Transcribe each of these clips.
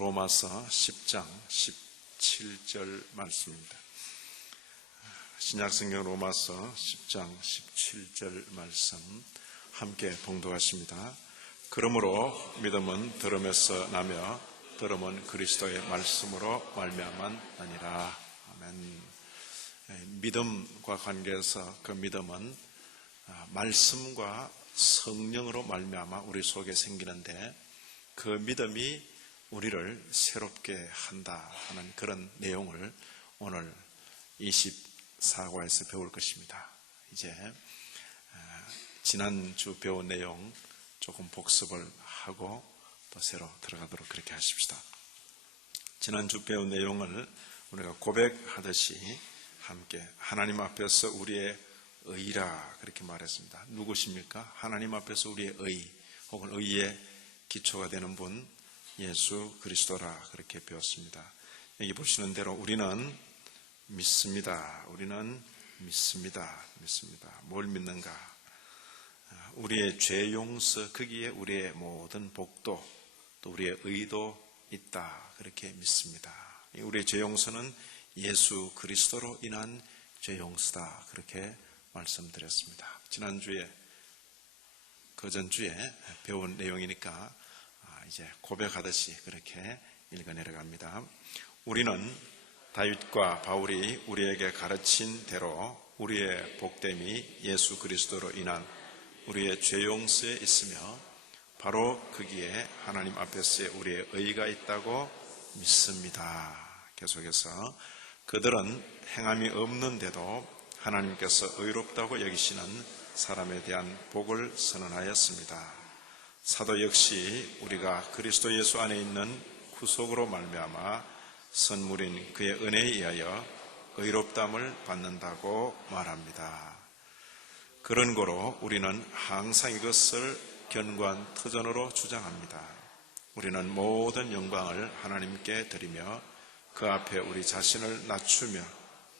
로마서 10장 17절 말씀입니다. 신약성경 로마서 10장 17절 말씀 함께 봉독하십니다. 그러므로 믿음은 들음에서 나며 들음은 그리스도의 말씀으로 말미암았느니라. 아멘. 믿음과 관계해서 그 믿음은 말씀과 성령으로 말미암아 우리 속에 생기는데 그 믿음이 우리를 새롭게 한다 하는 그런 내용을 오늘 24과에서 배울 것입니다. 이제 지난주 배운 내용 조금 복습을 하고 또 새로 들어가도록 그렇게 하십시다. 지난주 배운 내용을 우리가 고백하듯이 함께 하나님 앞에서 우리의 의라 그렇게 말했습니다. 누구십니까? 하나님 앞에서 우리의 의 혹은 의의 기초가 되는 분 예수 그리스도라 그렇게 배웠습니다. 여기 보시는 대로 우리는 믿습니다. 우리는 믿습니다. 뭘 믿는가? 우리의 죄 용서 거기에 우리의 모든 복도 또 우리의 의도 있다 그렇게 믿습니다. 우리의 죄 용서는 예수 그리스도로 인한 죄 용서다 그렇게 말씀드렸습니다. 지난주에 그전주에 배운 내용이니까 이제 고백하듯이 그렇게 읽어 내려갑니다. 우리는 다윗과 바울이 우리에게 가르친 대로 우리의 복됨이 예수 그리스도로 인한 우리의 죄 용서에 있으며 바로 거기에 하나님 앞에서의 우리의 의가 있다고 믿습니다. 계속해서 그들은 행함이 없는데도 하나님께서 의롭다고 여기시는 사람에 대한 복을 선언하였습니다. 사도 역시 우리가 그리스도 예수 안에 있는 구속으로 말미암아 선물인 그의 은혜에 의하여 의롭담을 받는다고 말합니다. 그런 거로 우리는 항상 이것을 견고한 터전으로 주장합니다. 우리는 모든 영광을 하나님께 드리며 그 앞에 우리 자신을 낮추며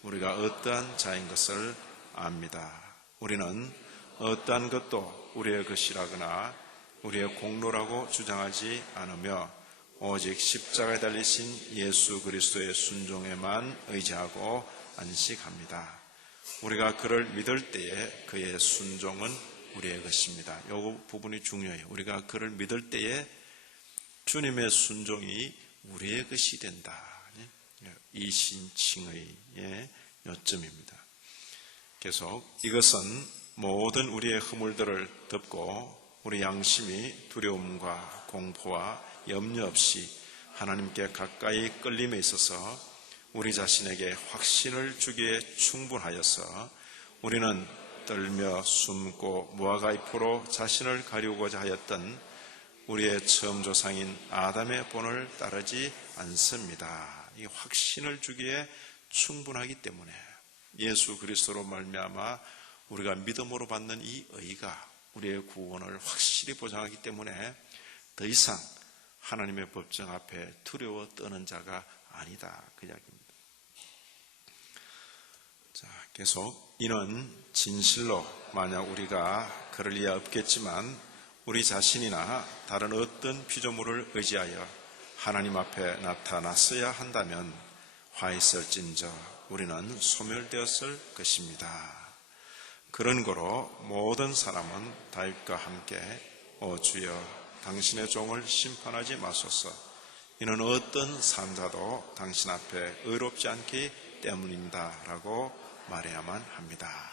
우리가 어떠한 자인 것을 압니다. 우리는 어떠한 것도 우리의 것이라거나 우리의 공로라고 주장하지 않으며 오직 십자가에 달리신 예수 그리스도의 순종에만 의지하고 안식합니다. 우리가 그를 믿을 때에 그의 순종은 우리의 것입니다. 이 부분이 중요해요. 우리가 그를 믿을 때에 주님의 순종이 우리의 것이 된다. 이신칭의의 요점입니다. 계속 이것은 모든 우리의 허물들을 덮고 우리 양심이 두려움과 공포와 염려 없이 하나님께 가까이 끌림에 있어서 우리 자신에게 확신을 주기에 충분하여서 우리는 떨며 숨고 무화과 잎으로 자신을 가리우고자 하였던 우리의 처음 조상인 아담의 본을 따르지 않습니다. 이 확신을 주기에 충분하기 때문에 예수 그리스도로 말미암아 우리가 믿음으로 받는 이 의가 우리의 구원을 확실히 보장하기 때문에 더 이상 하나님의 법정 앞에 두려워 떠는 자가 아니다 그 이야기입니다. 자, 계속 이는 진실로 만약 우리가 그럴 리야 없겠지만 우리 자신이나 다른 어떤 피조물을 의지하여 하나님 앞에 나타났어야 한다면 화 있을진저 우리는 소멸되었을 것입니다. 그런 거로 모든 사람은 다윗과 함께 오 주여 당신의 종을 심판하지 마소서 이는 어떤 산자도 당신 앞에 의롭지 않기 때문입니다 라고 말해야만 합니다.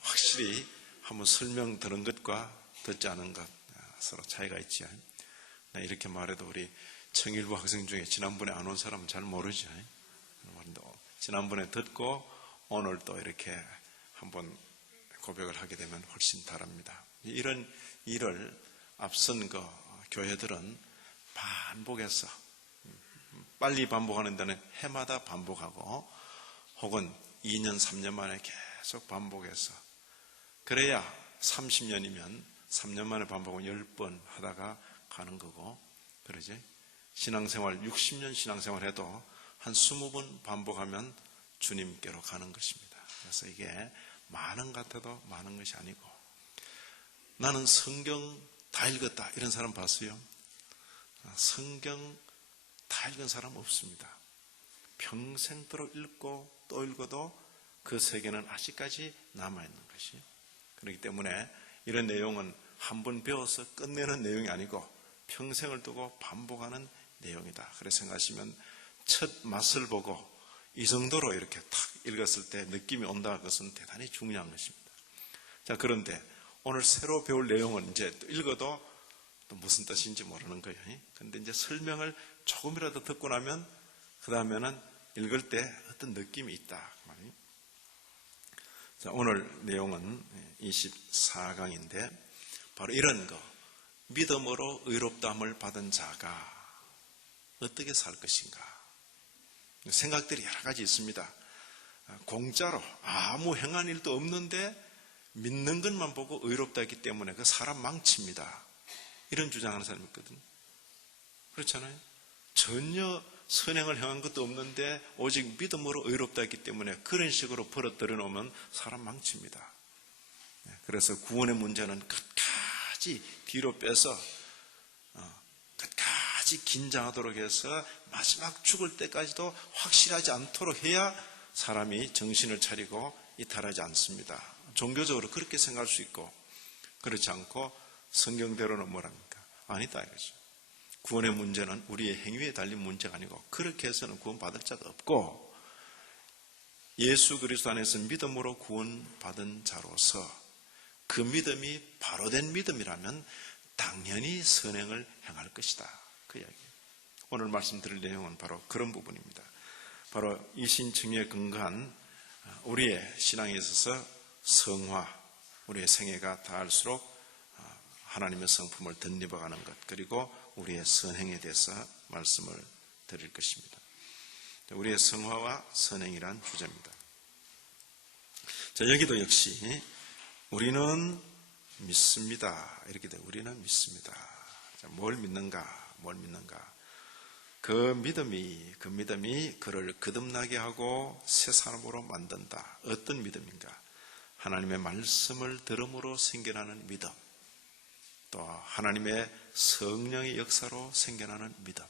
확실히 한번 설명 들은 것과 듣지 않은 것 서로 차이가 있죠. 이렇게 말해도 우리 청일부 학생 중에 지난번에 안 온 사람은 잘 모르죠. 지난번에 듣고 오늘 또 이렇게 한번 고백을 하게 되면 훨씬 다릅니다. 이런 일을 앞선 교회들은 반복해서 빨리 반복하는 데는 해마다 반복하고 혹은 2년 3년 만에 계속 반복해서 그래야 30년이면 3년 만에 반복하면 10번 하다가 가는 거고 그러지 신앙생활 60년 신앙생활 해도 한 20번 반복하면 주님께로 가는 것입니다. 그래서 이게 많은 것 같아도 많은 것이 아니고 나는 성경 다 읽었다 이런 사람 봤어요? 성경 다 읽은 사람 없습니다. 평생도록 읽고 또 읽어도 그 세계는 아직까지 남아있는 것이에요. 그렇기 때문에 이런 내용은 한 번 배워서 끝내는 내용이 아니고 평생을 두고 반복하는 내용이다. 그래서 생각하시면 첫 맛을 보고 이 정도로 이렇게 탁 읽었을 때 느낌이 온다. 그것은 대단히 중요한 것입니다. 자, 그런데 오늘 새로 배울 내용은 이제 읽어도 또 무슨 뜻인지 모르는 거예요. 그런데 이제 설명을 조금이라도 듣고 나면 그 다음에는 읽을 때 어떤 느낌이 있다. 자, 오늘 내용은 24강인데 바로 이런 거, 믿음으로 의롭다함을 받은 자가 어떻게 살 것인가. 생각들이 여러 가지 있습니다. 공짜로 아무 행한 일도 없는데 믿는 것만 보고 의롭다 했기 때문에 그 사람 망칩니다. 이런 주장하는 사람이 있거든요. 그렇잖아요. 전혀 선행을 행한 것도 없는데 오직 믿음으로 의롭다 했기 때문에 그런 식으로 버릇들여 놓으면 사람 망칩니다. 그래서 구원의 문제는 끝까지 뒤로 빼서 끝까지 긴장하도록 해서 마지막 죽을 때까지도 확실하지 않도록 해야 사람이 정신을 차리고 이탈하지 않습니다. 종교적으로 그렇게 생각할 수 있고, 그렇지 않고 성경대로는 뭐랍니까? 아니다 이거죠. 구원의 문제는 우리의 행위에 달린 문제가 아니고 그렇게 해서는 구원받을 자가 없고, 예수 그리스도 안에서 믿음으로 구원받은 자로서 그 믿음이 바로된 믿음이라면 당연히 선행을 행할 것이다. 그 이야기예요. 오늘 말씀드릴 내용은 바로 그런 부분입니다. 바로 이 신청에 근거한 우리의 신앙에 있어서 성화, 우리의 생애가 다할수록 하나님의 성품을 덧입어가는 것, 그리고 우리의 선행에 대해서 말씀을 드릴 것입니다. 우리의 성화와 선행이란 주제입니다. 자, 여기도 역시 우리는 믿습니다. 이렇게 돼. 우리는 믿습니다. 자, 뭘 믿는가? 그 믿음이 그를 거듭나게 하고 새 사람으로 만든다. 어떤 믿음인가? 하나님의 말씀을 들음으로 생겨나는 믿음, 또 하나님의 성령의 역사로 생겨나는 믿음,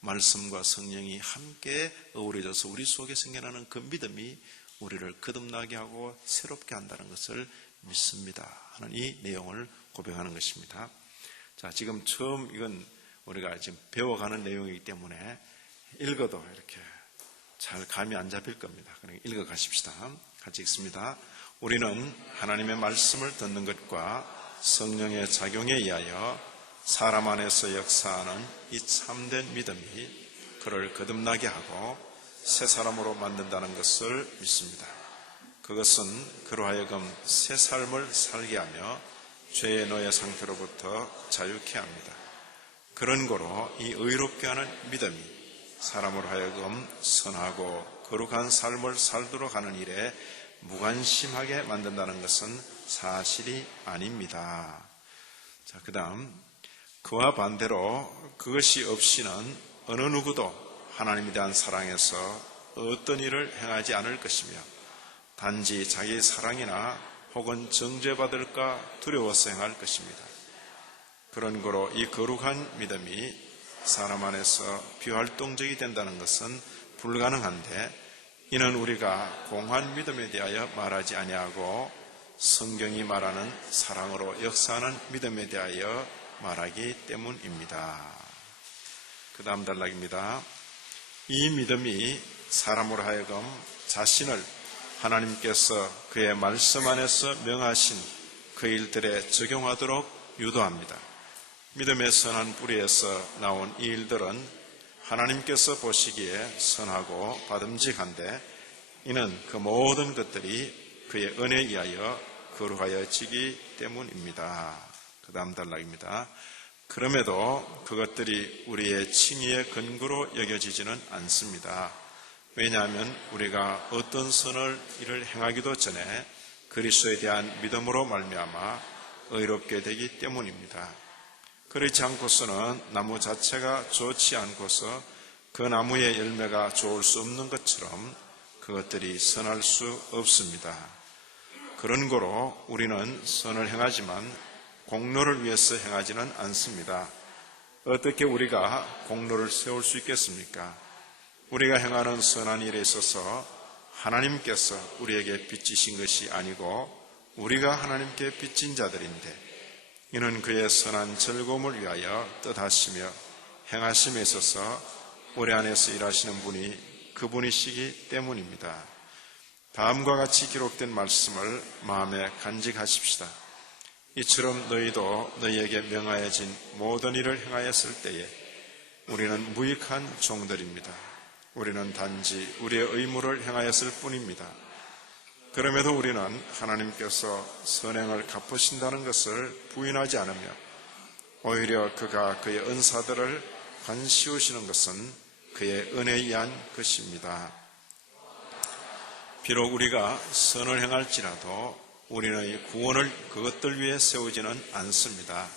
말씀과 성령이 함께 어우러져서 우리 속에 생겨나는 그 믿음이 우리를 거듭나게 하고 새롭게 한다는 것을 믿습니다 하는 이 내용을 고백하는 것입니다. 자, 지금 처음 이건 우리가 지금 배워가는 내용이기 때문에 읽어도 이렇게 잘 감이 안 잡힐 겁니다. 그러니까 읽어 가십시다. 같이 읽습니다. 우리는 하나님의 말씀을 듣는 것과 성령의 작용에 의하여 사람 안에서 역사하는 이 참된 믿음이 그를 거듭나게 하고 새 사람으로 만든다는 것을 믿습니다. 그것은 그로 하여금 새 삶을 살게 하며 죄의 노예 상태로부터 자유케 합니다. 그런 거로 이 의롭게 하는 믿음이 사람으로 하여금 선하고 거룩한 삶을 살도록 하는 일에 무관심하게 만든다는 것은 사실이 아닙니다. 자, 그 다음, 그와 반대로 그것이 없이는 어느 누구도 하나님에 대한 사랑에서 어떤 일을 행하지 않을 것이며 단지 자기 사랑이나 혹은 정죄받을까 두려워서 행할 것입니다. 그런 거로 이 거룩한 믿음이 사람 안에서 비활동적이 된다는 것은 불가능한데, 이는 우리가 공한 믿음에 대하여 말하지 아니하고 성경이 말하는 사랑으로 역사하는 믿음에 대하여 말하기 때문입니다. 그 다음 단락입니다. 이 믿음이 사람으로 하여금 자신을 하나님께서 그의 말씀 안에서 명하신 그 일들에 적용하도록 유도합니다. 믿음의 선한 뿌리에서 나온 이 일들은 하나님께서 보시기에 선하고 바듬직한데, 이는 그 모든 것들이 그의 은혜에 의하여 거룩하여지기 때문입니다. 그 다음 단락입니다. 그럼에도 그것들이 우리의 칭의의 근거로 여겨지지는 않습니다. 왜냐하면 우리가 어떤 선을 일을 행하기도 전에 그리스도에 대한 믿음으로 말미암아 의롭게 되기 때문입니다. 그렇지 않고서는 나무 자체가 좋지 않고서 그 나무의 열매가 좋을 수 없는 것처럼 그것들이 선할 수 없습니다. 그런 거로 우리는 선을 행하지만 공로를 위해서 행하지는 않습니다. 어떻게 우리가 공로를 세울 수 있겠습니까? 우리가 행하는 선한 일에 있어서 하나님께서 우리에게 빚지신 것이 아니고 우리가 하나님께 빚진 자들인데, 이는 그의 선한 즐거움을 위하여 뜻하시며 행하심에 있어서 우리 안에서 일하시는 분이 그분이시기 때문입니다. 다음과 같이 기록된 말씀을 마음에 간직하십시다. 이처럼 너희도 너희에게 명하여진 모든 일을 행하였을 때에 우리는 무익한 종들입니다. 우리는 단지 우리의 의무를 행하였을 뿐입니다. 그럼에도 우리는 하나님께서 선행을 갚으신다는 것을 부인하지 않으며 오히려 그가 그의 은사들을 관씌우시는 것은 그의 은혜에 의한 것입니다. 비록 우리가 선을 행할지라도 우리의 구원을 그것들 위해 세우지는 않습니다.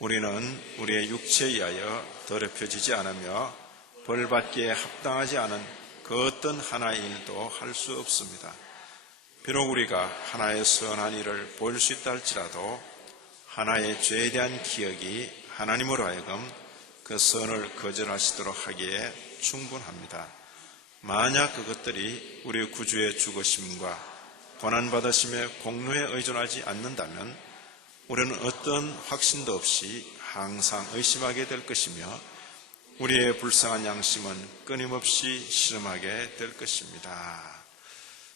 우리는 우리의 육체에 의하여 더럽혀지지 않으며 벌받기에 합당하지 않은 그 어떤 하나의 일도 할 수 없습니다. 비록 우리가 하나의 선한 일을 보일 수 있다 할지라도 하나의 죄에 대한 기억이 하나님으로 하여금 그 선을 거절하시도록 하기에 충분합니다. 만약 그것들이 우리 구주의 죽으심과 고난받으심의 공로에 의존하지 않는다면 우리는 어떤 확신도 없이 항상 의심하게 될 것이며 우리의 불쌍한 양심은 끊임없이 실험하게 될 것입니다.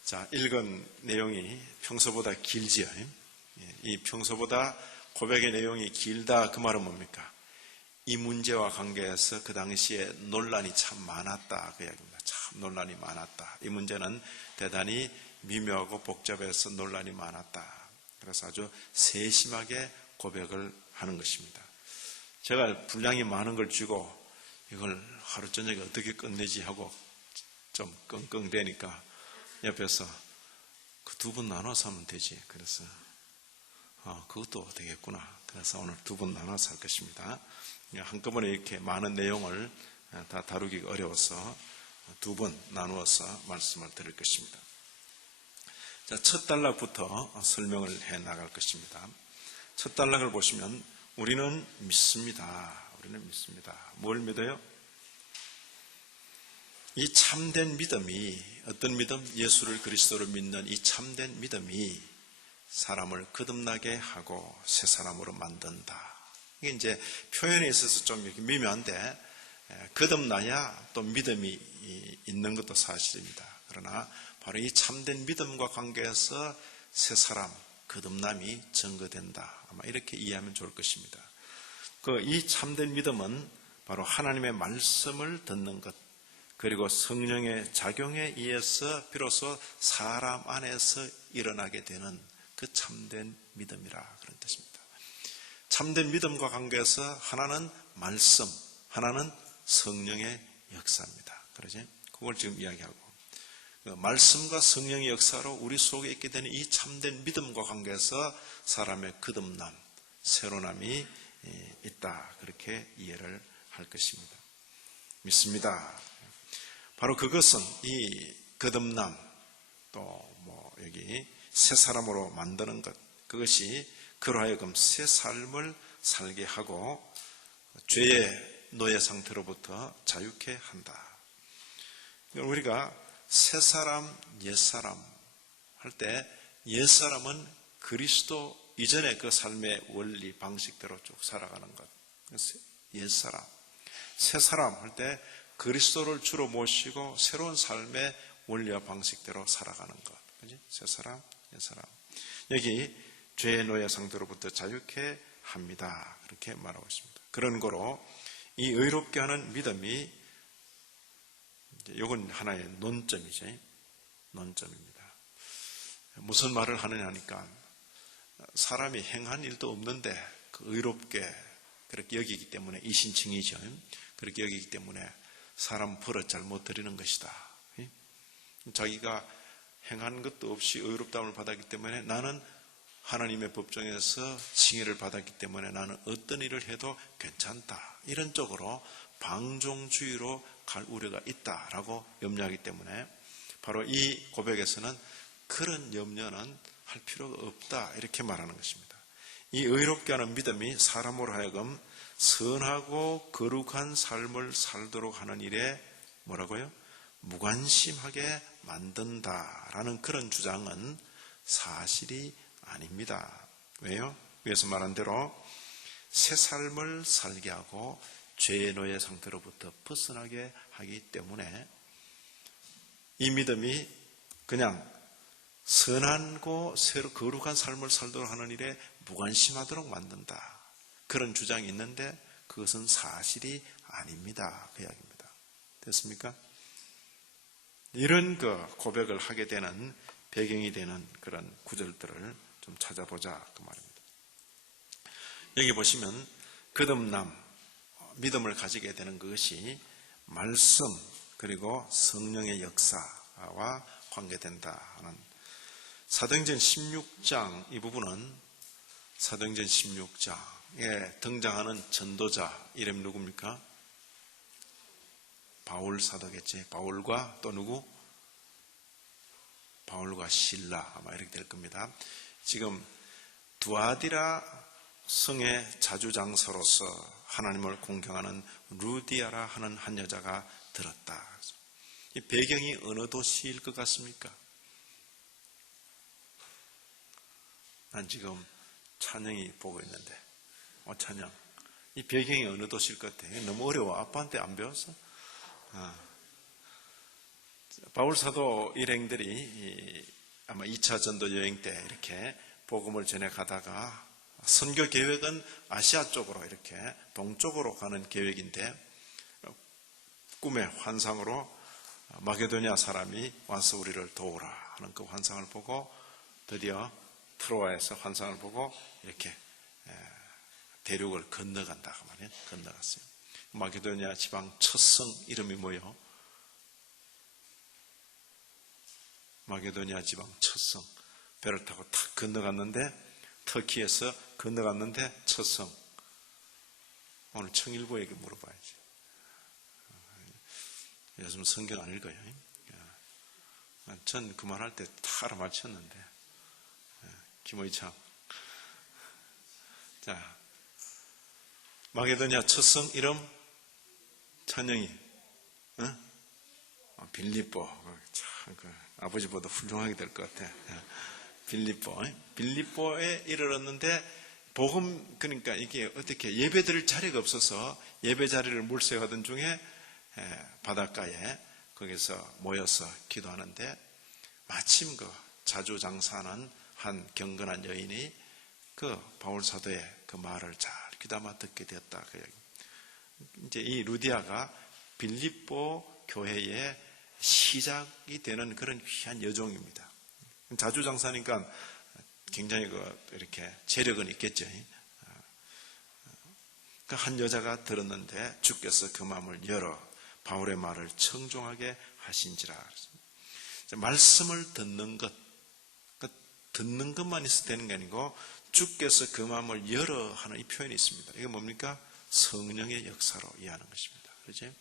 자, 읽은 내용이 평소보다 길지요. 이 평소보다 고백의 내용이 길다, 그 말은 뭡니까? 이 문제와 관계해서 그 당시에 논란이 참 많았다, 그 이야기입니다. 참 논란이 많았다. 이 문제는 대단히 미묘하고 복잡해서 논란이 많았다. 그래서 아주 세심하게 고백을 하는 것입니다. 제가 분량이 많은 걸 쥐고 이걸 하루 저녁에 어떻게 끝내지 하고 좀 끙끙대니까 옆에서 그 두 분 나눠서 하면 되지. 그래서 그것도 되겠구나. 그래서 오늘 두 분 나눠서 할 것입니다. 한꺼번에 이렇게 많은 내용을 다 다루기가 어려워서 두 번 나누어서 말씀을 드릴 것입니다. 자, 첫 단락부터 설명을 해 나갈 것입니다. 첫 단락을 보시면 우리는 믿습니다. 우리는 믿습니다. 뭘 믿어요? 이 참된 믿음이, 어떤 믿음? 예수를 그리스도로 믿는 이 참된 믿음이 사람을 거듭나게 하고 새 사람으로 만든다. 이게 이제 표현에 있어서 좀 이렇게 미묘한데, 거듭나야 또 믿음이 있는 것도 사실입니다. 그러나 바로 이 참된 믿음과 관계해서 새 사람, 거듭남이 증거된다. 아마 이렇게 이해하면 좋을 것입니다. 이 참된 믿음은 바로 하나님의 말씀을 듣는 것, 그리고 성령의 작용에 의해서 비로소 사람 안에서 일어나게 되는 그 참된 믿음이라 그런 뜻입니다. 참된 믿음과 관계해서 하나는 말씀, 하나는 성령의 역사입니다. 그러지? 그걸 지금 이야기하고, 말씀과 성령의 역사로 우리 속에 있게 되는 이 참된 믿음과 관계해서 사람의 거듭남, 새로남이 있다. 그렇게 이해를 할 것입니다. 믿습니다. 바로 그것은 이 거듭남, 또 여기 새 사람으로 만드는 것, 그것이 그로 하여금 새 삶을 살게 하고 죄의 노예 상태로부터 자유케 한다. 우리가 새 사람, 옛 사람 할 때 옛 사람은 그리스도 이전의 그 삶의 원리, 방식대로 쭉 살아가는 것. 옛 사람. 새 사람 할 때 그리스도를 주로 모시고 새로운 삶의 원리와 방식대로 살아가는 것. 그지? 새 사람, 옛 사람. 여기 죄의 노예 상태로부터 자유케 합니다. 그렇게 말하고 있습니다. 그런 거로 이 의롭게 하는 믿음이, 이건 하나의 논점이죠. 논점입니다. 무슨 말을 하느냐 하니까 사람이 행한 일도 없는데 그 의롭게 그렇게 여기기 때문에, 이신칭이죠. 그렇게 여기기 때문에 사람 버릇 잘못 드리는 것이다. 자기가 행한 것도 없이 의롭다움을 받았기 때문에 나는 하나님의 법정에서 칭의를 받았기 때문에 나는 어떤 일을 해도 괜찮다. 이런 쪽으로 방종주의로 갈 우려가 있다라고 염려하기 때문에 바로 이 고백에서는 그런 염려는 할 필요가 없다. 이렇게 말하는 것입니다. 이 의롭게 하는 믿음이 사람으로 하여금 선하고 거룩한 삶을 살도록 하는 일에 뭐라고요? 무관심하게 만든다라는 그런 주장은 사실이 아닙니다. 왜요? 위에서 말한 대로 새 삶을 살게 하고 죄의 노예 상태로부터 벗어나게 하기 때문에 이 믿음이 그냥 선하고 거룩한 삶을 살도록 하는 일에 무관심하도록 만든다. 그런 주장이 있는데 그것은 사실이 아닙니다. 그 이야기입니다. 됐습니까? 이런 고백을 하게 되는 배경이 되는 그런 구절들을 좀 찾아보자 그 말입니다. 여기 보시면 거듭남, 믿음을 가지게 되는 것이 말씀 그리고 성령의 역사와 관계된다 하는 사도행전 16장 이 부분은 사도행전 16장에 등장하는 전도자 이름 누굽니까? 바울 사도겠지. 바울과 또 누구? 바울과 실라 아마 이렇게 될 겁니다. 지금 두아디라 성의 자주장서로서 하나님을 공경하는 루디아라 하는 한 여자가 들었다. 이 배경이 어느 도시일 것 같습니까? 난 지금 찬영이 보고 있는데 찬영 이 배경이 어느 도시일 것 같아? 너무 어려워. 아빠한테 안 배웠어? 바울 사도 일행들이 아마 2차 전도 여행 때 이렇게 복음을 전해 가다가 선교 계획은 아시아 쪽으로 이렇게 동쪽으로 가는 계획인데 꿈의 환상으로 마게도니아 사람이 와서 우리를 도우라 하는 그 환상을 보고 드디어 트로아에서 환상을 보고 이렇게 대륙을 건너간다 그 말이에요. 건너갔어요. 마게도니아 지방 첫 성 이름이 뭐예요? 마게도니아 지방 첫 성. 배를 타고 탁 건너갔는데 터키에서 건너갔는데 첫 성. 오늘 청일부에게 물어봐야지. 요즘 성경 안 읽어요. 전 그 말할 때 다 알아맞혔는데. 김의창. 자, 마게도니아 첫 성 이름 찬영이. 빌립보. 참, 아버지보다 훌륭하게 될 것 같아. 빌립보에 이르렀는데 복음 그러니까 이게 어떻게 예배 드릴 자리가 없어서 예배 자리를 물색하던 중에 바닷가에 거기서 모여서 기도하는데 마침 그 자주 장사하는 한 경건한 여인이 그 바울 사도의 그 말을 잘 귀담아 듣게 되었다. 그 얘기. 이제 이 루디아가 빌립보 교회의 시작이 되는 그런 귀한 여종입니다. 자주 장사니까 굉장히 이렇게 재력은 있겠죠. 그 한 여자가 들었는데 주께서 그 마음을 열어 바울의 말을 청종하게 하신지라. 말씀을 듣는 것, 듣는 것만 있어도 되는 게 아니고 주께서 그 마음을 열어 하는 이 표현이 있습니다. 이게 뭡니까? 성령의 역사로 이해하는 것입니다. 그렇지?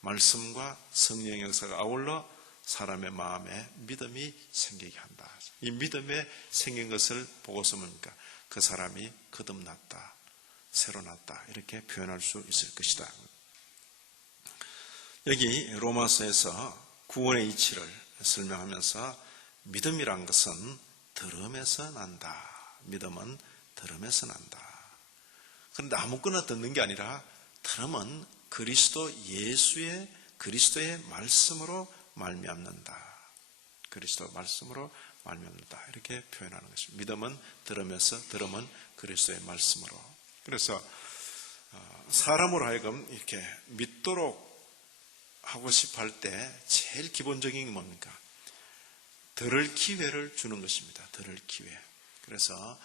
말씀과 성령의 역사가 아울러 사람의 마음에 믿음이 생기게 한다. 이 믿음에 생긴 것을 보고서 뭡니까? 그 사람이 거듭났다, 새로 났다 이렇게 표현할 수 있을 것이다. 여기 로마서에서 구원의 이치를 설명하면서 믿음이란 것은 들음에서 난다. 믿음은 들음에서 난다. 그런데 아무거나 듣는 게 아니라 들음은 그리스도 예수의 그리스도의 말씀으로 말미암는다. 그리스도 말씀으로 말미암는다. 이렇게 표현하는 것입니다. 믿음은 들으면서 들음은 그리스도의 말씀으로. 그래서 사람으로 하여금 이렇게 믿도록 하고 싶어 할 때 제일 기본적인 게 뭡니까? 들을 기회를 주는 것입니다. 들을 기회. 그래서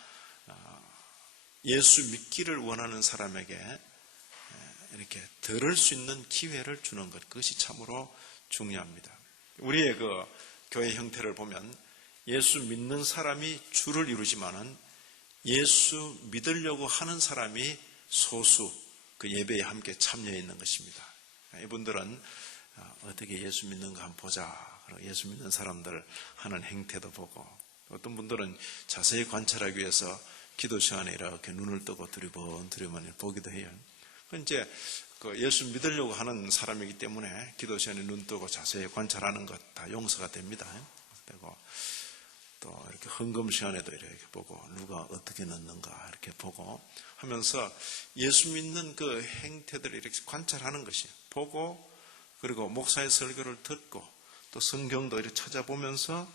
예수 믿기를 원하는 사람에게 이렇게 들을 수 있는 기회를 주는 것, 그것이 참으로 중요합니다. 우리의 그 교회 형태를 보면 예수 믿는 사람이 주를 이루지만은 예수 믿으려고 하는 사람이 소수 그 예배에 함께 참여해 있는 것입니다. 이분들은 어떻게 예수 믿는가 한번 보자. 예수 믿는 사람들 하는 행태도 보고, 어떤 분들은 자세히 관찰하기 위해서 기도 시간에 이렇게 눈을 뜨고 두리번 보기도 해요. 이제 그 예수 믿으려고 하는 사람이기 때문에 기도 시간에 눈 뜨고 자세히 관찰하는 것 다 용서가 됩니다. 그리고 또 이렇게 헌금 시간에도 이렇게 보고 누가 어떻게 넣는가 이렇게 보고 하면서 예수 믿는 그 행태들을 이렇게 관찰하는 것이 보고 그리고 목사의 설교를 듣고 또 성경도 이렇게 찾아보면서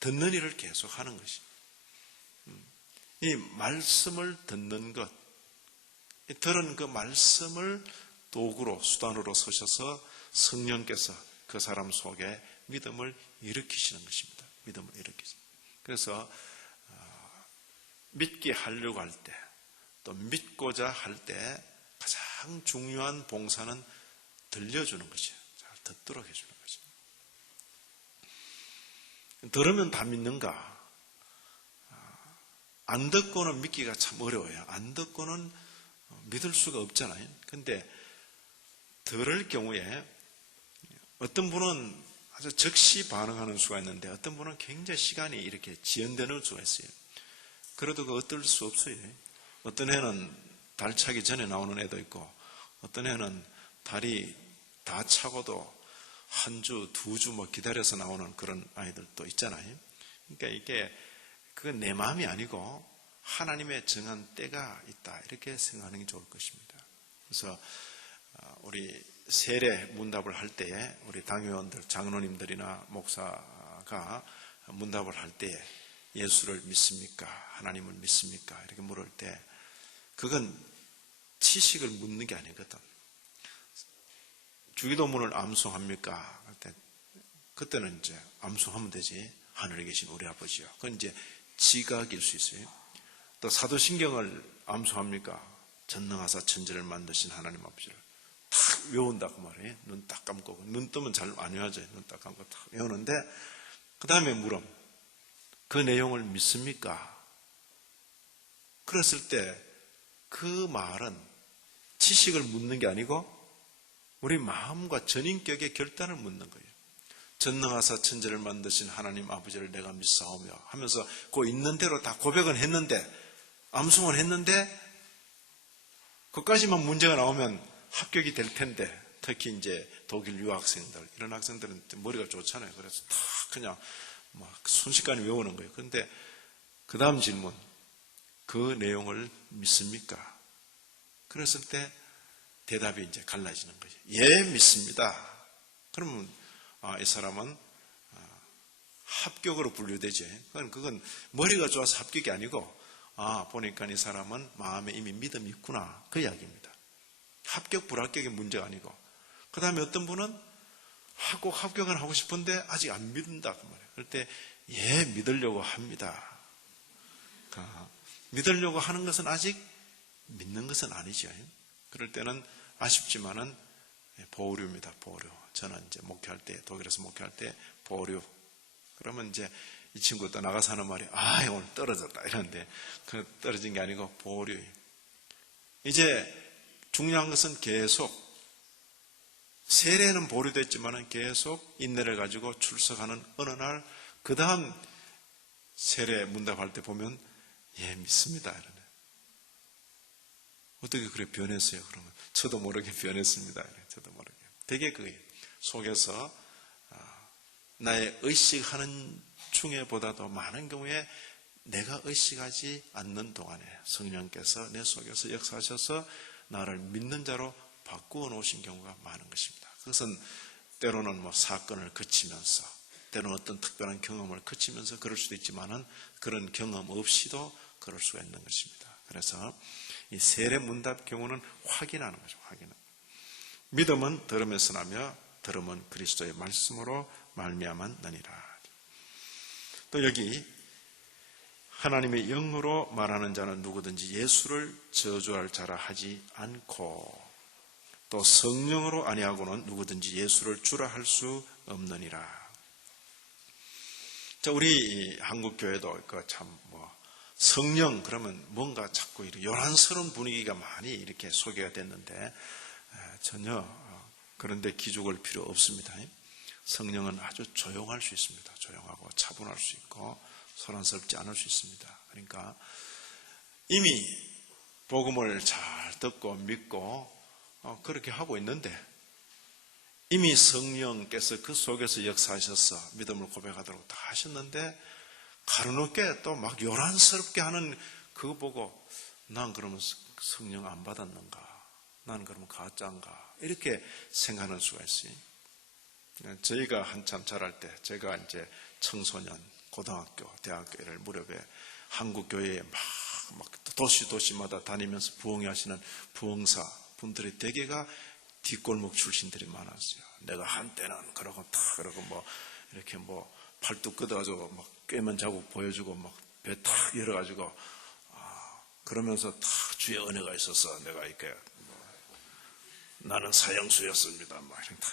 듣는 일을 계속하는 것이 이 말씀을 듣는 것 들은 그 말씀을 도구로 수단으로 쓰셔서 성령께서 그 사람 속에 믿음을 일으키시는 것입니다. 믿음을 일으키시는. 그래서 믿게 하려고 할 때 또 믿고자 할 때 가장 중요한 봉사는 들려주는 것이에요. 잘 듣도록 해주는 것입니다. 들으면 다 믿는가? 안 듣고는 믿기가 참 어려워요. 안 듣고는 믿을 수가 없잖아요. 근데 들을 경우에 어떤 분은 아주 즉시 반응하는 수가 있는데 어떤 분은 굉장히 시간이 이렇게 지연되는 수가 있어요. 그래도 그 어떨 수 없어요. 어떤 해는 달 차기 전에 나오는 애도 있고 어떤 해는 달이 다 차고도 한 주, 두 주 뭐 기다려서 나오는 그런 아이들도 있잖아요. 그러니까 이게 그건 내 마음이 아니고 하나님의 정한 때가 있다 이렇게 생각하는 게 좋을 것입니다. 그래서 우리 세례 문답을 할 때에 우리 당회원들, 장로님들이나 목사가 문답을 할 때에 예수를 믿습니까? 하나님을 믿습니까? 이렇게 물을 때 그건 지식을 묻는 게 아니거든. 주기도문을 암송합니까? 그때는 이제 암송하면 되지. 하늘에 계신 우리 아버지요. 그건 이제 지각일 수 있어요. 또 사도신경을 암송합니까? 전능하사 천지를 만드신 하나님 아버지를 탁 외운다고 말이에요. 눈 딱 감고. 눈 뜨면 잘 안 외워져요. 눈 딱 감고 탁 외우는데 그 다음에 물음. 그 내용을 믿습니까? 그랬을 때 그 말은 지식을 묻는 게 아니고 우리 마음과 전인격의 결단을 묻는 거예요. 전능하사 천지를 만드신 하나님 아버지를 내가 믿사오며 하면서 그 있는 대로 다 고백은 했는데 암송은 했는데 그까지만 문제가 나오면 합격이 될 텐데 특히 이제 독일 유학생들 이런 학생들은 머리가 좋잖아요. 그래서 다 그냥 막 순식간에 외우는 거예요. 그런데 그 다음 질문 그 내용을 믿습니까? 그랬을 때 대답이 이제 갈라지는 거죠. 예, 믿습니다. 그러면 이 사람은 합격으로 분류되죠. 그건 머리가 좋아서 합격이 아니고 보니까 이 사람은 마음에 이미 믿음이 있구나 그 이야기입니다. 합격 불합격의 문제가 아니고 그 다음에 어떤 분은 꼭 합격은 하고 싶은데 아직 안 믿는다 그 말이에요. 그럴 때 예, 믿으려고 합니다. 믿으려고 하는 것은 아직 믿는 것은 아니죠. 그럴 때는 아쉽지만은 보류입니다. 보류. 저는 이제 목회할 때 독일에서 목회할 때 보류. 그러면 이제 이 친구도 나가서 하는 말이 오늘 떨어졌다 이러는데 그 떨어진 게 아니고 보류. 이제 중요한 것은 계속 세례는 보류됐지만은 계속 인내를 가지고 출석하는 어느 날 그 다음 세례 문답할 때 보면 예 믿습니다 이러네. 어떻게 그래 변했어요? 그러면 저도 모르게 변했습니다. 저도 모르게. 되게 그 속에서 나의 의식하는 중에보다도 많은 경우에 내가 의식하지 않는 동안에 성령께서 내 속에서 역사하셔서 나를 믿는 자로 바꾸어 놓으신 경우가 많은 것입니다. 그것은 때로는 뭐 사건을 거치면서 때로는 어떤 특별한 경험을 거치면서 그럴 수도 있지만은 그런 경험 없이도 그럴 수가 있는 것입니다. 그래서 이 세례 문답 경우는 확인하는 거죠. 확인은. 믿음은 들음에서 나며 들음은 그리스도의 말씀으로 말미암았느니라. 또 여기 하나님의 영으로 말하는 자는 누구든지 예수를 저주할 자라 하지 않고 또 성령으로 아니하고는 누구든지 예수를 주라 할 수 없느니라. 자, 우리 한국 교회도 성령 그러면 뭔가 자꾸 이렇게 요란스러운 분위기가 많이 이렇게 소개가 됐는데 전혀 그런데 기죽을 필요 없습니다. 성령은 아주 조용할 수 있습니다. 조용하고 차분할 수 있고 소란스럽지 않을 수 있습니다. 그러니까 이미 복음을 잘 듣고 믿고 그렇게 하고 있는데 이미 성령께서 그 속에서 역사하셔서 믿음을 고백하도록 다 하셨는데 가르놓게 또 막 요란스럽게 하는 그거 보고 난 그러면 성령 안 받았는가? 난 그러면 가짜인가? 이렇게 생각하는 수가 있어요. 저희가 한참 자랄 때 제가 이제 청소년, 고등학교, 대학교 이럴 무렵에 한국 교회에 막 도시마다 다니면서 부흥하시는 부흥사 분들의 대개가 뒷골목 출신들이 많았어요. 내가 한때는 그러고 이렇게 팔뚝 끄덕가지고 막 꿰맨 자국 보여주고 막 배 탁 열어가지고 그러면서 탁 주의 은혜가 있어서 내가 이렇게 나는 사형수였습니다. 막 이렇게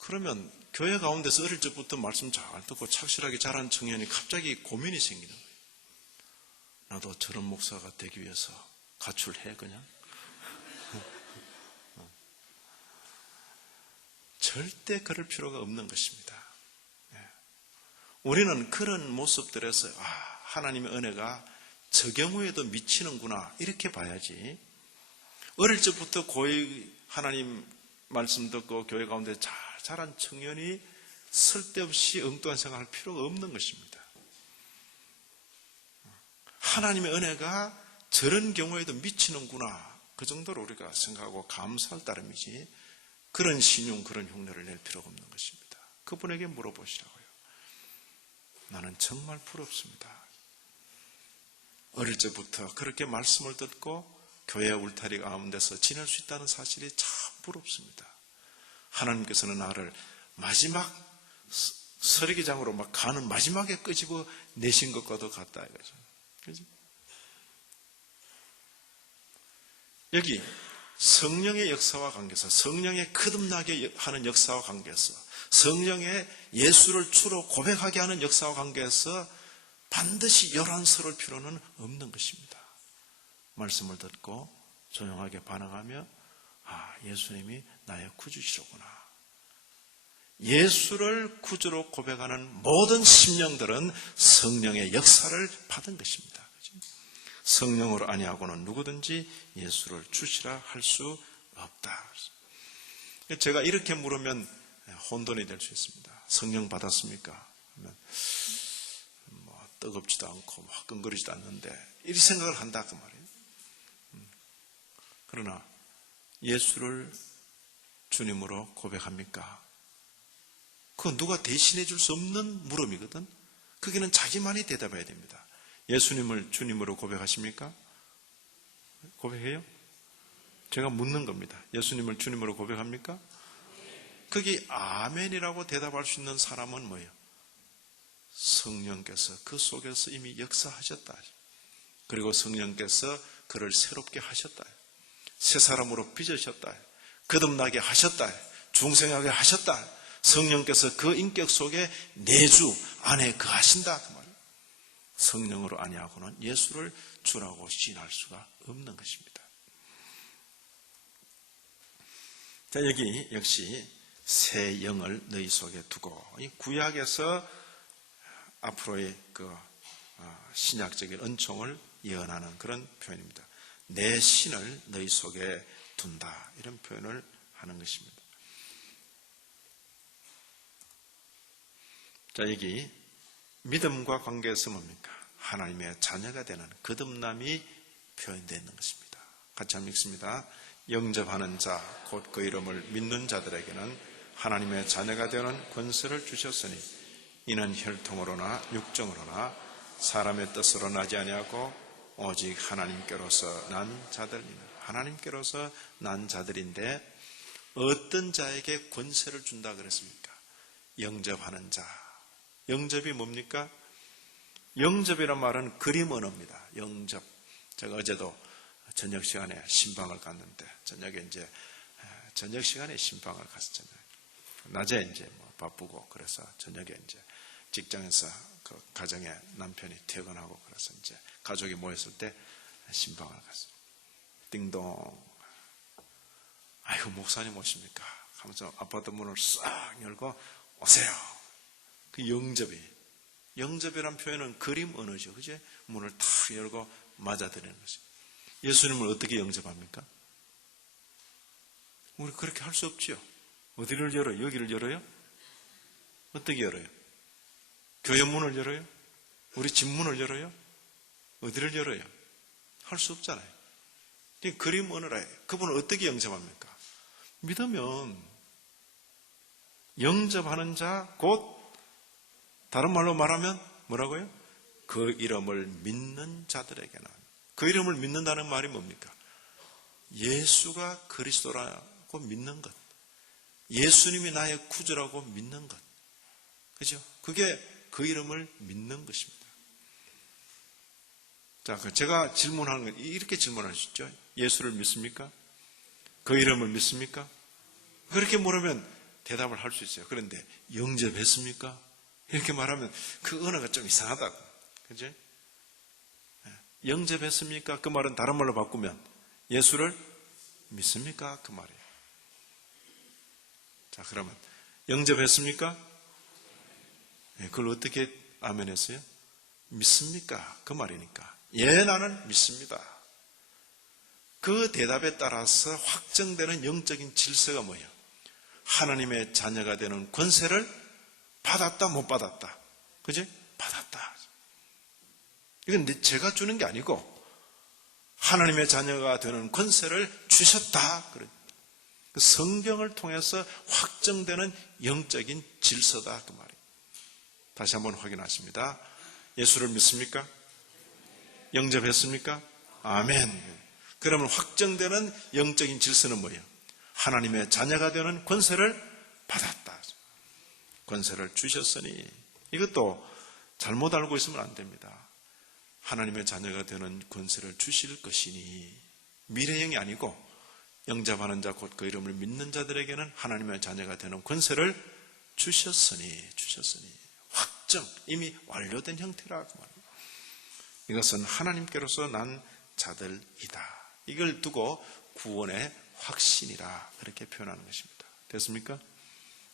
그러면 교회 가운데서 어릴 적부터 말씀 잘 듣고 착실하게 자란 청년이 갑자기 고민이 생기는 거예요. 나도 저런 목사가 되기 위해서 가출해 그냥? 절대 그럴 필요가 없는 것입니다. 우리는 그런 모습들에서 하나님의 은혜가 저 경우에도 미치는구나 이렇게 봐야지. 어릴 적부터 고이 하나님 말씀 듣고 교회 가운데 잘 자란 청년이 쓸데없이 엉뚱한 생각할 필요가 없는 것입니다. 하나님의 은혜가 저런 경우에도 미치는구나 그 정도로 우리가 생각하고 감사할 따름이지 그런 신용 그런 흉내를 낼 필요가 없는 것입니다. 그분에게 물어보시라고요. 나는 정말 부럽습니다. 어릴 적부터 그렇게 말씀을 듣고 교회 울타리 가운데서 지낼 수 있다는 사실이 참 부럽습니다. 하나님께서는 나를 마지막 서리기장으로 막 가는 마지막에 끄집어 내신 것과도 같다 이거죠. 그죠? 여기 성령의 역사와 관계에서 성령의 거듭나게 하는 역사와 관계에서 성령의 예수를 주로 고백하게 하는 역사와 관계에서 반드시 요란스러울 필요는 없는 것입니다. 말씀을 듣고 조용하게 반응하며 예수님이 나의 구주시로구나. 예수를 구주로 고백하는 모든 심령들은 성령의 역사를 받은 것입니다. 성령으로 아니하고는 누구든지 예수를 주시라 할 수 없다. 제가 이렇게 물으면 혼돈이 될 수 있습니다. 성령 받았습니까? 하면 뜨겁지도 않고 화끈거리지도 않는데 이렇게 생각을 한다 그 말이에요. 그러나 예수를 주님으로 고백합니까? 그건 누가 대신해 줄 수 없는 물음이거든. 거기는 자기만이 대답해야 됩니다. 예수님을 주님으로 고백하십니까? 고백해요? 제가 묻는 겁니다. 예수님을 주님으로 고백합니까? 거기 아멘이라고 대답할 수 있는 사람은 뭐예요? 성령께서 그 속에서 이미 역사하셨다. 그리고 성령께서 그를 새롭게 하셨다. 새 사람으로 빚으셨다. 거듭나게 하셨다. 중생하게 하셨다. 성령께서 그 인격 속에 내주 안에 거하신다. 그 말이에요. 성령으로 아니하고는 예수를 주라고 시인할 수가 없는 것입니다. 자, 여기 역시 새 영을 너희 속에 두고 이 구약에서 앞으로의 그 신약적인 은총을 예언하는 그런 표현입니다. 내 신을 너희 속에 둔다 이런 표현을 하는 것입니다. 자, 여기 믿음과 관계에서 뭡니까? 하나님의 자녀가 되는 거듭남이 표현되어 있는 것입니다. 같이 한번 읽습니다. 영접하는 자, 곧 그 이름을 믿는 자들에게는 하나님의 자녀가 되는 권세를 주셨으니 이는 혈통으로나 육정으로나 사람의 뜻으로 나지 아니하고 오직 하나님께로서 난 자들이니 하나님께로서 난 자들인데 어떤 자에게 권세를 준다 그랬습니까? 영접하는 자. 영접이 뭡니까? 영접이란 말은 그림 언어입니다. 영접. 제가 어제도 저녁 시간에 신방을 갔는데 저녁에 이제 저녁 시간에 신방을 갔었잖아요. 낮에 이제 바쁘고 그래서 저녁에 이제 직장에서 그 가정에 남편이 퇴근하고 그래서 이제 가족이 모였을 때 신방을 갔어요. 띵동. 아이고 목사님 오십니까? 하면서 아파트 문을 싹 열고 오세요. 그 영접이란 표현은 그림 언어죠. 그죠? 문을 탁 열고 맞아들이는 것입니다. 예수님을 어떻게 영접합니까? 우리 그렇게 할 수 없지요. 어디를 열어요? 여기를 열어요? 어떻게 열어요? 교회 문을 열어요? 우리 집 문을 열어요? 어디를 열어요? 할 수 없잖아요. 그림 오너라. 그분을 어떻게 영접합니까? 믿으면 영접하는 자, 곧 다른 말로 말하면 뭐라고요? 그 이름을 믿는 자들에게는. 그 이름을 믿는다는 말이 뭡니까? 예수가 그리스도라고 믿는 것. 예수님이 나의 구주라고 믿는 것. 그죠? 그게 그 이름을 믿는 것입니다. 자, 제가 질문하는 건 이렇게 질문하셨죠? 예수를 믿습니까? 그 이름을 믿습니까? 그렇게 물으면 대답을 할 수 있어요. 그런데 영접했습니까? 이렇게 말하면 그 언어가 좀 이상하다고. 그죠? 영접했습니까? 그 말은 다른 말로 바꾸면 예수를 믿습니까? 그 말이에요. 자, 그러면 영접했습니까? 그걸 어떻게 아멘 했어요? 믿습니까? 그 말이니까. 예, 나는 믿습니다. 그 대답에 따라서 확정되는 영적인 질서가 뭐예요? 하나님의 자녀가 되는 권세를 받았다, 못 받았다. 그지? 받았다. 이건 제가 주는 게 아니고 하나님의 자녀가 되는 권세를 주셨다. 그 성경을 통해서 확정되는 영적인 질서다. 그 말이에요. 다시 한번 확인하십니다. 예수를 믿습니까? 영접했습니까? 아멘. 그러면 확정되는 영적인 질서는 뭐예요? 하나님의 자녀가 되는 권세를 받았다. 권세를 주셨으니. 이것도 잘못 알고 있으면 안 됩니다. 하나님의 자녀가 되는 권세를 주실 것이니 미래형이 아니고 영접하는 자 곧 그 이름을 믿는 자들에게는 하나님의 자녀가 되는 권세를 주셨으니 확정, 이미 완료된 형태라 그 말입니다. 이것은 하나님께로서 난 자들이다. 이걸 두고 구원의 확신이라 그렇게 표현하는 것입니다. 됐습니까?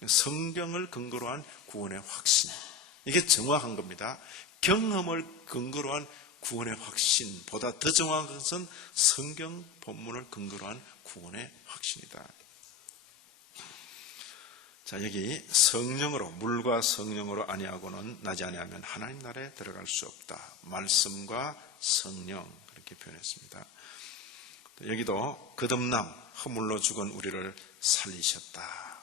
성경을 근거로 한 구원의 확신. 이게 정확한 겁니다. 경험을 근거로 한 구원의 확신보다 더 정확한 것은 성경 본문을 근거로 한 구원의 확신이다. 자, 여기 성령으로, 물과 성령으로 아니하고는 나지 아니하면 하나님 나라에 들어갈 수 없다. 말씀과 성령 그렇게 표현했습니다. 여기도 거듭남, 허물로 죽은 우리를 살리셨다.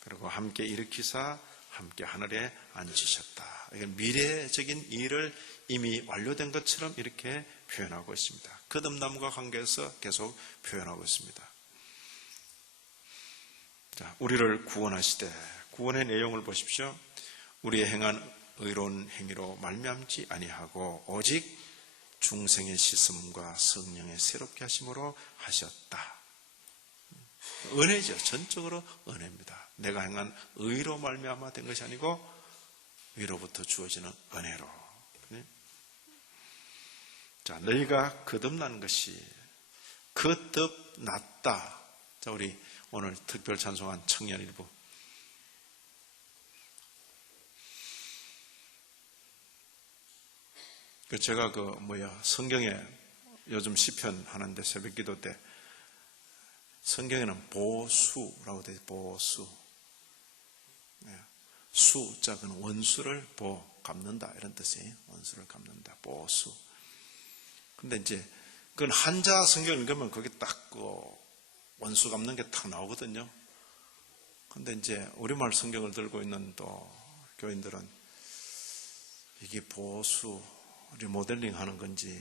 그리고 함께 일으키사 함께 하늘에 앉으셨다. 이건 미래적인 일을 이미 완료된 것처럼 이렇게 표현하고 있습니다. 거듭남과 관계해서 계속 표현하고 있습니다. 자, 우리를 구원하시되 구원의 내용을 보십시오. 우리의 행한 의로운 행위로 말미암지 아니하고 오직 중생의 씻음과 성령의 새롭게 하심으로 하셨다. 은혜죠. 전적으로 은혜입니다. 내가 행한 의로 말미암아 된 것이 아니고 위로부터 주어지는 은혜로. 자, 너희가 거듭난 것이 거듭났다. 자, 우리 오늘 특별 찬송한 청년 일부. 제가 성경에 요즘 시편 하는데 새벽 기도 때 성경에는 보수라고 되어 있어요. 보수. 수자는 원수를 갚는다 이런 뜻이에요. 원수를 갚는다. 보수. 근데 이제 그건 한자 성경을 읽으면 거기 딱 원수 갚는 게 딱 나오거든요. 근데 이제 우리말 성경을 들고 있는 또 교인들은 이게 보수 리모델링 하는 건지.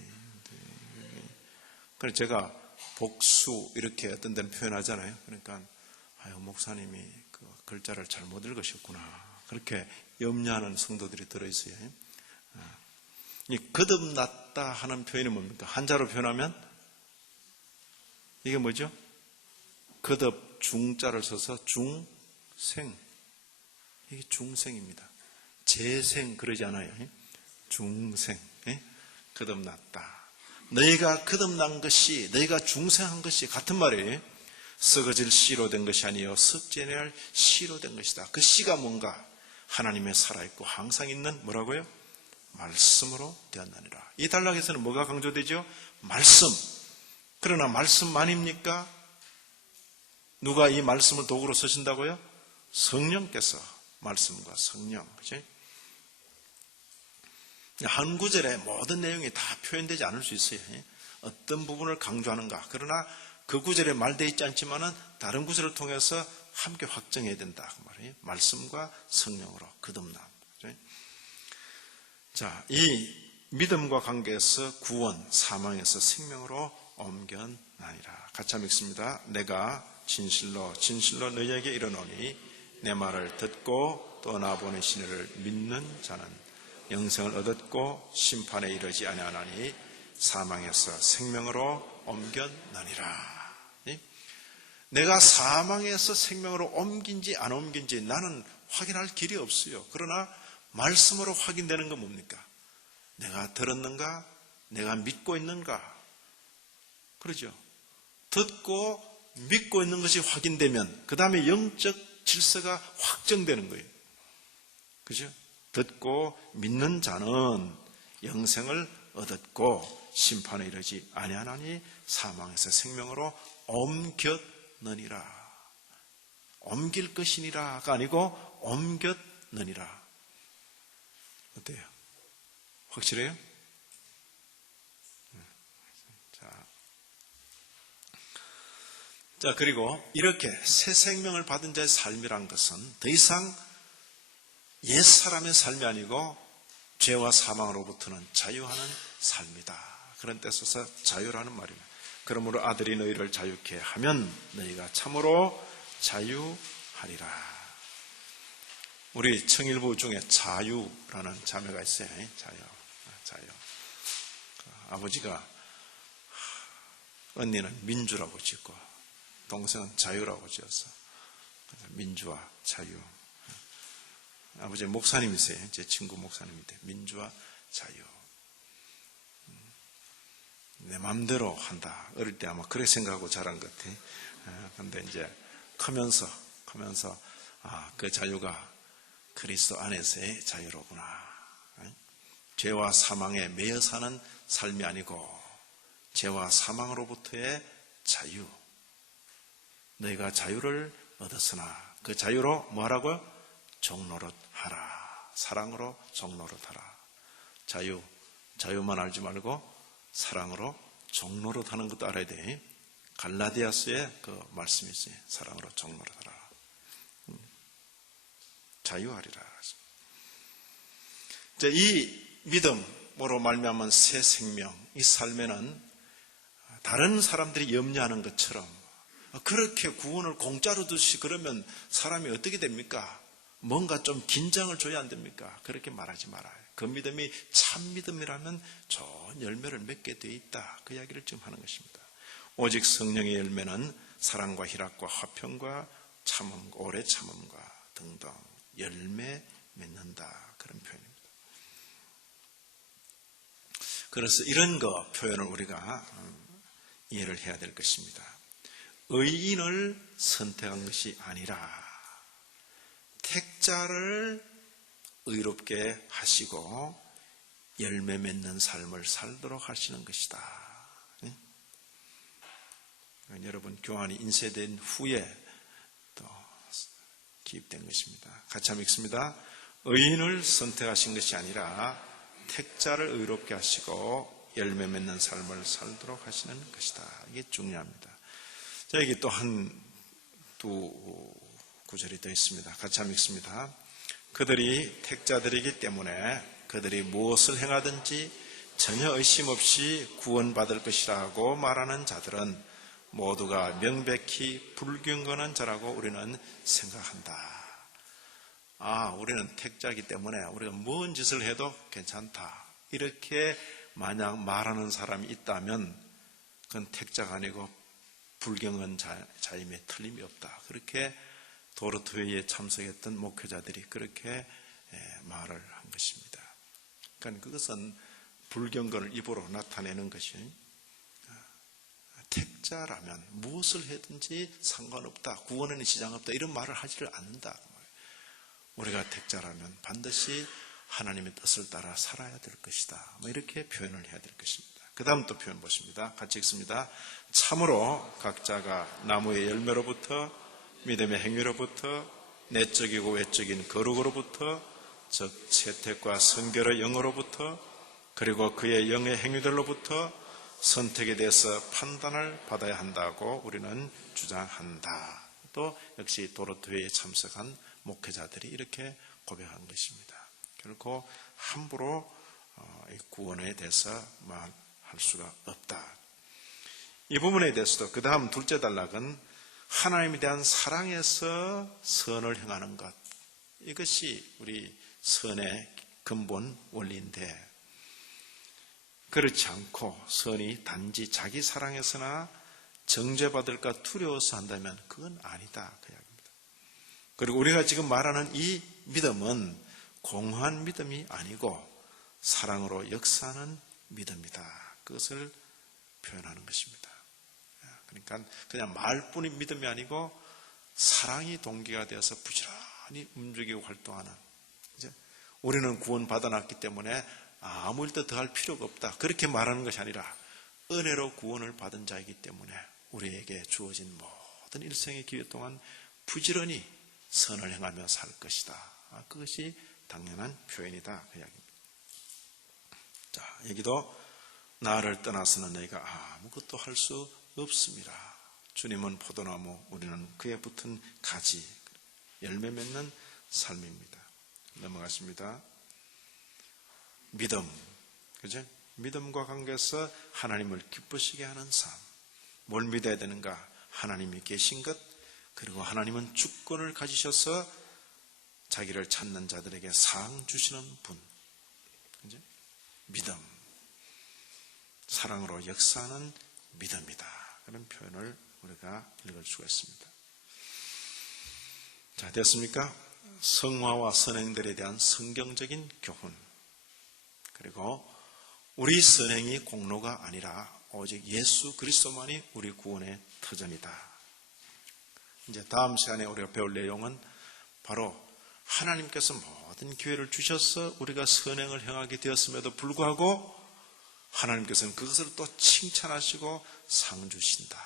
그래서 제가 복수 이렇게 어떤 데는 표현하잖아요. 그러니까 목사님이 그 글자를 잘못 읽으셨구나. 그렇게 염려하는 성도들이 들어있어요. 이 거듭났다 하는 표현이 뭡니까? 한자로 표현하면 이게 뭐죠? 거듭 중자를 써서 중생. 이게 중생입니다. 재생 그러지 않아요. 중생. 거듭났다. 너희가 거듭난 것이, 너희가 중생한 것이 같은 말이에요. 썩어질 씨로 된 것이 아니요 썩지 아니할 씨로 된 것이다. 그 씨가 뭔가? 하나님의 살아있고 항상 있는 뭐라고요? 말씀으로 되었나니라. 이 단락에서는 뭐가 강조되죠? 말씀. 그러나 말씀만입니까? 누가 이 말씀을 도구로 쓰신다고요? 성령께서. 말씀과 성령. 그치? 한 구절에 모든 내용이 다 표현되지 않을 수 있어요. 어떤 부분을 강조하는가. 그러나 그 구절에 말되어 있지 않지만은 다른 구절을 통해서 함께 확정해야 된다. 그 말이에요. 말씀과 성령으로 거듭남. 자, 이 믿음과 관계에서 구원, 사망에서 생명으로 옮겨나니라. 같이 한번 읽습니다. 내가 진실로 너희에게 이르노니 내 말을 듣고 떠나 보내신 이를 믿는 자는 영생을 얻었고 심판에 이르지 아니하나니 사망에서 생명으로 옮겨나니라. 내가 사망에서 생명으로 옮긴지 안 옮긴지 나는 확인할 길이 없어요. 그러나 말씀으로 확인되는 건 뭡니까? 내가 들었는가? 내가 믿고 있는가? 그러죠. 듣고 믿고 있는 것이 확인되면 그 다음에 영적 질서가 확정되는 거예요. 그죠? 듣고 믿는 자는 영생을 얻었고 심판에 이르지 아니하나니 사망에서 생명으로 옮겼느니라. 옮길 것이니라가 아니고 옮겼느니라. 어때요? 확실해요? 자, 그리고 이렇게 새 생명을 받은 자의 삶이란 것은 더 이상 옛사람의 삶이 아니고 죄와 사망으로부터는 자유하는 삶이다. 그런 뜻에서 자유라는 말입니다. 그러므로 아들이 너희를 자유케 하면 너희가 참으로 자유하리라. 우리 청일부 중에 자유라는 자매가 있어요. 자유. 아버지가 언니는 민주라고 짓고 동생은 자유라고 지었어. 민주와 자유. 아버지 목사님이세요. 제 친구 목사님인데 민주와 자유. 내 마음대로 한다. 어릴 때 아마 그렇게 생각하고 자란 것 같아. 근데 이제 크면서 그 자유가 그리스도 안에서의 자유로구나. 죄와 사망에 매여 사는 삶이 아니고 죄와 사망으로부터의 자유. 너희가 자유를 얻었으나 그 자유로 뭐하라고요? 종노릇하라. 사랑으로 종노릇하라. 자유만 알지 말고 사랑으로 종노릇하는 것도 알아야 돼. 갈라디아서에 그 말씀이 있어요. 사랑으로 종노릇하라. 자유하리라. 이 믿음으로 말미암은 새 생명, 이 삶에는 다른 사람들이 염려하는 것처럼 그렇게 구원을 공짜로 주시 그러면 사람이 어떻게 됩니까? 뭔가 좀 긴장을 줘야 안 됩니까? 그렇게 말하지 말아요. 그 믿음이 참 믿음이라면 좋은 열매를 맺게 되어 있다. 그 이야기를 지금 하는 것입니다. 오직 성령의 열매는 사랑과 희락과 화평과 참음, 오래 참음과 등등 열매 맺는다. 그런 표현입니다. 그래서 이런 거 표현을 우리가 이해를 해야 될 것입니다. 의인을 선택한 것이 아니라 택자를 의롭게 하시고 열매 맺는 삶을 살도록 하시는 것이다. 여러분 교환이 인쇄된 후에 또 기입된 것입니다. 같이 한번 읽습니다. 의인을 선택하신 것이 아니라 택자를 의롭게 하시고 열매 맺는 삶을 살도록 하시는 것이다. 이게 중요합니다. 자, 여기 또 두 구절이 더 있습니다. 같이 한번 읽습니다. 그들이 택자들이기 때문에 그들이 무엇을 행하든지 전혀 의심 없이 구원받을 것이라고 말하는 자들은 모두가 명백히 불경건한 자라고 우리는 생각한다. 우리는 택자이기 때문에 우리가 뭔 짓을 해도 괜찮다. 이렇게 만약 말하는 사람이 있다면 그건 택자가 아니고 불경건 자임에 틀림이 없다. 그렇게 도르트회의에 참석했던 목회자들이 그렇게 말을 한 것입니다. 그러니까 그것은 불경건을 입으로 나타내는 것이 택자라면 무엇을 해든지 상관없다. 구원에는 지장 없다. 이런 말을 하지를 않는다. 우리가 택자라면 반드시 하나님의 뜻을 따라 살아야 될 것이다. 이렇게 표현을 해야 될 것입니다. 그 다음 또 표현 보십니다. 같이 읽습니다. 참으로 각자가 나무의 열매로부터 믿음의 행위로부터 내적이고 외적인 거룩으로부터 즉 채택과 성결의 영으로부터 그리고 그의 영의 행위들로부터 선택에 대해서 판단을 받아야 한다고 우리는 주장한다. 또 역시 도로토회에 참석한 목회자들이 이렇게 고백한 것입니다. 결코 함부로 이 구원에 대해서 말할 수가 없다. 이 부분에 대해서도 그 다음 둘째 단락은 하나님에 대한 사랑에서 선을 행하는 것. 이것이 우리 선의 근본 원리인데 그렇지 않고 선이 단지 자기 사랑에서나 정죄받을까 두려워서 한다면 그건 아니다. 그 이야기입니다. 그리고 우리가 지금 말하는 이 믿음은 공허한 믿음이 아니고 사랑으로 역사하는 믿음이다. 그것을 표현하는 것입니다. 그러니까 그냥 말뿐인 믿음이 아니고 사랑이 동기가 되어서 부지런히 움직이고 활동하는. 이제 우리는 구원 받아놨기 때문에 아무 일도 더 할 필요가 없다. 그렇게 말하는 것이 아니라 은혜로 구원을 받은 자이기 때문에 우리에게 주어진 모든 일생의 기회 동안 부지런히 선을 행하며 살 것이다. 그것이 당연한 표현이다. 그 이야기입니다. 자, 여기도 나를 떠나서는 너희가 아무것도 할 수 없습니다. 주님은 포도나무, 우리는 그에 붙은 가지, 열매 맺는 삶입니다. 넘어가십니다. 믿음, 그죠? 믿음과 관계에서 하나님을 기쁘시게 하는 삶. 뭘 믿어야 되는가? 하나님이 계신 것, 그리고 하나님은 주권을 가지셔서 자기를 찾는 자들에게 상 주시는 분. 그죠? 믿음. 사랑으로 역사하는 믿음이다. 그런 표현을 우리가 읽을 수가 있습니다. 자, 됐습니까? 성화와 선행들에 대한 성경적인 교훈. 그리고 우리 선행이 공로가 아니라 오직 예수 그리스도만이 우리 구원의 터전이다. 이제 다음 시간에 우리가 배울 내용은 바로 하나님께서 모든 기회를 주셔서 우리가 선행을 행하게 되었음에도 불구하고 하나님께서는 그것을 또 칭찬하시고 상 주신다.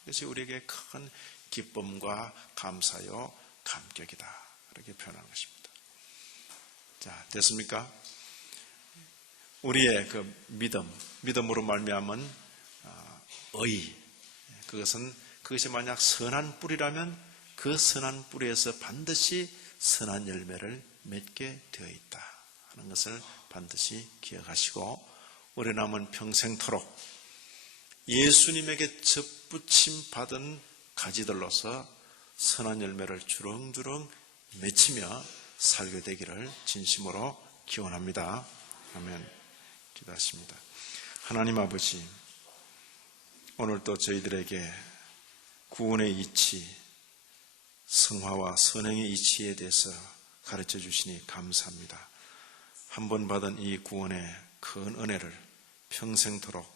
그것이 우리에게 큰 기쁨과 감사요 감격이다. 그렇게 표현한 것입니다. 자, 됐습니까? 우리의 그 믿음으로 말미암은 의, 그것이 만약 선한 뿌리라면 그 선한 뿌리에서 반드시 선한 열매를 맺게 되어 있다 하는 것을 반드시 기억하시고 우리 남은 평생토록 예수님에게 접붙임 받은 가지들로서 선한 열매를 주렁주렁 맺히며 살게 되기를 진심으로 기원합니다. 아멘. 기도하십니다. 하나님 아버지, 오늘 또 저희들에게 구원의 이치, 성화와 선행의 이치에 대해서 가르쳐 주시니 감사합니다. 한 번 받은 이 구원의 큰 은혜를 평생토록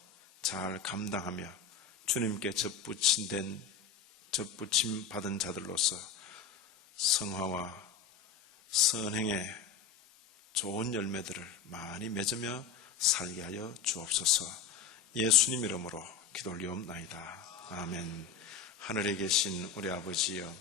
잘 감당하며 주님께 접붙임 받은 자들로서 성화와 선행의 좋은 열매들을 많이 맺으며 살게 하여 주옵소서. 예수님 이름으로 기도 올리옵나이다. 아멘. 하늘에 계신 우리 아버지여,